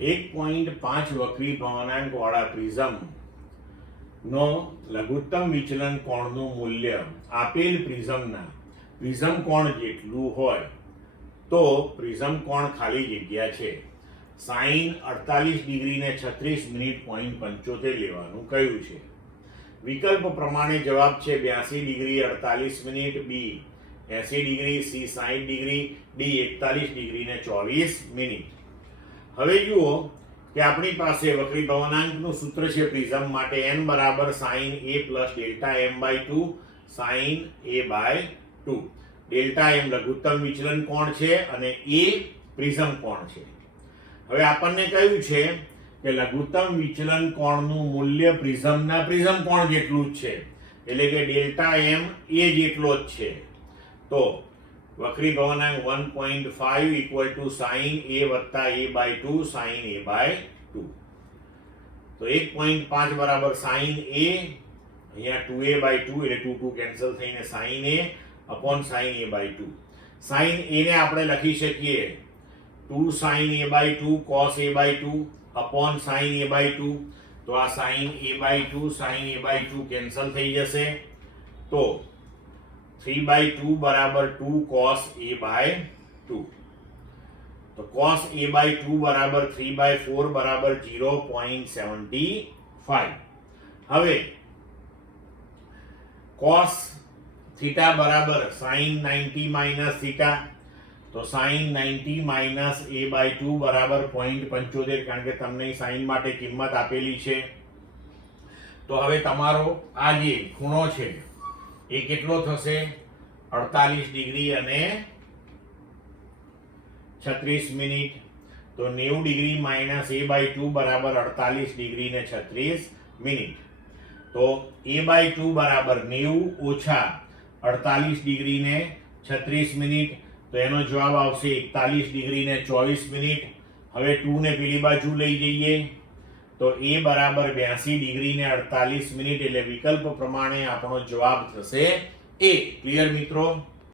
1.5 વક્રી ભવનાંક વાળા પ્રિઝમ નો લઘુત્તમ વિચલન કોણનું મૂલ્ય આપેલ પ્રિઝમ કોણ જેટલું હોય તો પ્રિઝમ કોણ ખાલી જગ્યા છે sin 48 ડિગ્રી ને 36 મિનિટ 0.75 લેવાનું કહ્યું છે। વિકલ્પ પ્રમાણે જવાબ છે 82 ડિગ્રી 48 મિનિટ, બી 80 degree, C 60 degree, D 41 degree ને 24 મિનિટ। હવે જુઓ કે આપણી પાસે વક્રી ભવનાંકનું સૂત્ર છે પ્રિઝમ માટે n બરાબર sin a plus delta m by 2 sin a by 2। Delta m લઘુત્તમ વિચલન કોણ છે અને a પ્રિઝમ કોણ છે। હવે આપણને કહ્યું છે કે લઘુત્તમ વિચલન કોણનું મૂલ્ય પ્રિઝમના પ્રિઝમ કોણ જેટલું જ છે, એટલે કે ડેલ્ટા m a જેટલો જ છે। તો વક્રી ભવનાંક 1.5 ઇક્વલ ટુ sin a વત્તા a by 2 sin a by 2। તો 1.5 બરાબર sin a, અહીંયા 2a બાય 2 એટલે 2 કેન્સલ થઈને sin a upon sin a by 2। sin a ને આપણે લખી શકીએ 2 sin a by 2 cos a by 2 upon sin a by 2। તો આ sin a by 2 sin a by 2 cancel થઈ જશે, તો 3 બાય 2 બરાબર 2 cos a બાય 2। તો cos a બાય 2 બરાબર 3 બાય 4 બરાબર 0.75। હવે cos થીટા બરાબર sin 90 માઇનસ થીટા, તો sin 90 માઇનસ a બાય 2 બરાબર 0.75, કારણ કે તમને sin માટે કિંમત આપેલી છે। તો હવે તમારો આ જે ખૂણો છે એ કેટલો થશે 48 ડિગ્રી અને 36 મિનિટ। તો 90 ડિગ્રી માઇનસ a બાય 2 બરાબર 48 ડિગ્રી ને 36 મિનિટ। તો a બાય 2 બરાબર 90 ઓછા 48 ડિગ્રી ને 36 મિનિટ, તો એનો જવાબ આવશે 41 ડિગ્રી ને 24 મિનિટ। હવે 2 ને પેલી બાજુ લઈ જઈએ તો a બરાબર 82 ડિગ્રી ને 48 મિનિટ, એટલે વિકલ્પ પ્રમાણે આપણો જવાબ થશે a। ક્લિયર મિત્રો?